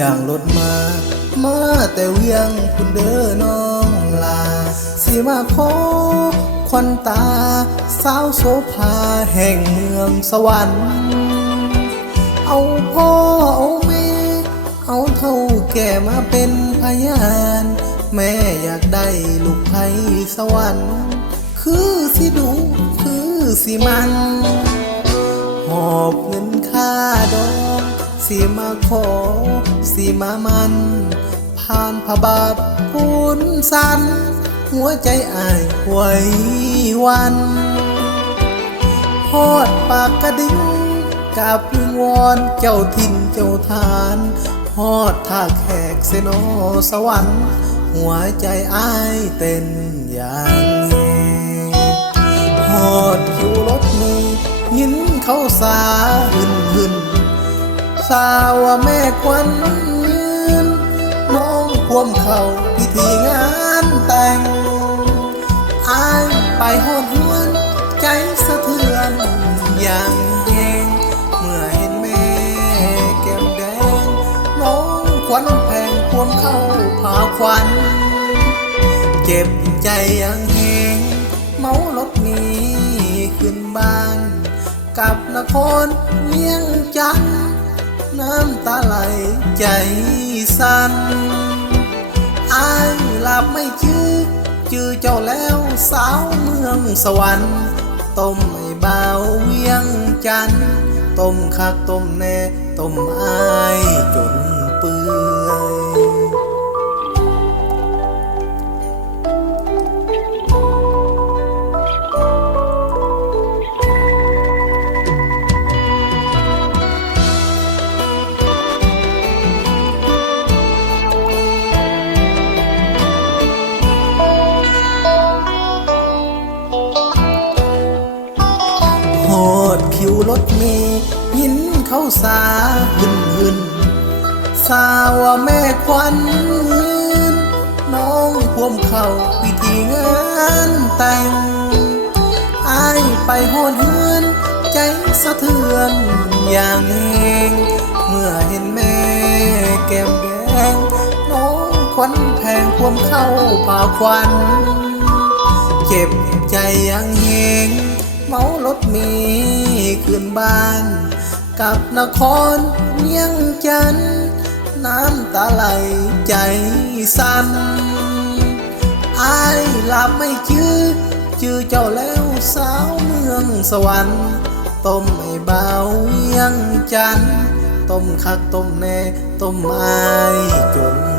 จ้างรถมาแต่เวียงคุณเด้อน้องลาสิมาขอควันตาสาวโสภาแห่งเมืองสวรรค์เอาพ่อเอาแม่เอาเท่าแก่มาเป็นพยานแม่อยากได้ลูกไผ่สวรรค์คือสิดูคือสิมันหอบเงินค่าดอกสิมาขอสิมามันผ่านพระบาทพูนสันหัวใจอ้ายไหววันฮอดปากกระดิ่งกราบวิงวอนเจ้าถิ่นเจ้าทานฮอดท่าแขกเสนอสวรรค์หัวใจอ้ายเต้นอย่างเฮฮอดคิวรถมือยินเขาสาหึนสาวว่าแม่ควันยืนน้องควมเข่าพิธีงานแต่งอายไปหอดหวนใจสะเทือนอย่างแหงเมื่อเห็นแม่แก้มแดงน้องควันแพงควมเข้าผาควันเจ็บใจอย่างแหงเมารถมีขึ้นบ้านกับนครเวียงจันทร์น้ำตาไหลใจสั่นอายหลับไม่จื้อเจ้าแล้วสาวเมืองสวรรค์ต้มไม่เบาเวียงจันทร์ต้มคักต้มแน่ต้มอายจนเปื่อยหอดคิวรถเมย์ยินเขาสาหึนสาวว่าแม่ควันยืนน้องควมเข่าพิธีงานแต่งอายไปหอดเฮือนใจสะเทือนอย่างแหงเมื่อเห็นแม่แก้มแดงน้องควันแพงควมเข้าผ่าควันเจ็บใจอย่างแหงเมารถมีขึ้นบ้านกับนครเวียงจันทร์น้ำตาไหลใจสั่นอายหลับไม่จื้อเจ้าแล้วสาวเมืองสวรรค์ต้มไม่เบาเวียงจันทร์ต้มคักต้มแน่ต้มอายจน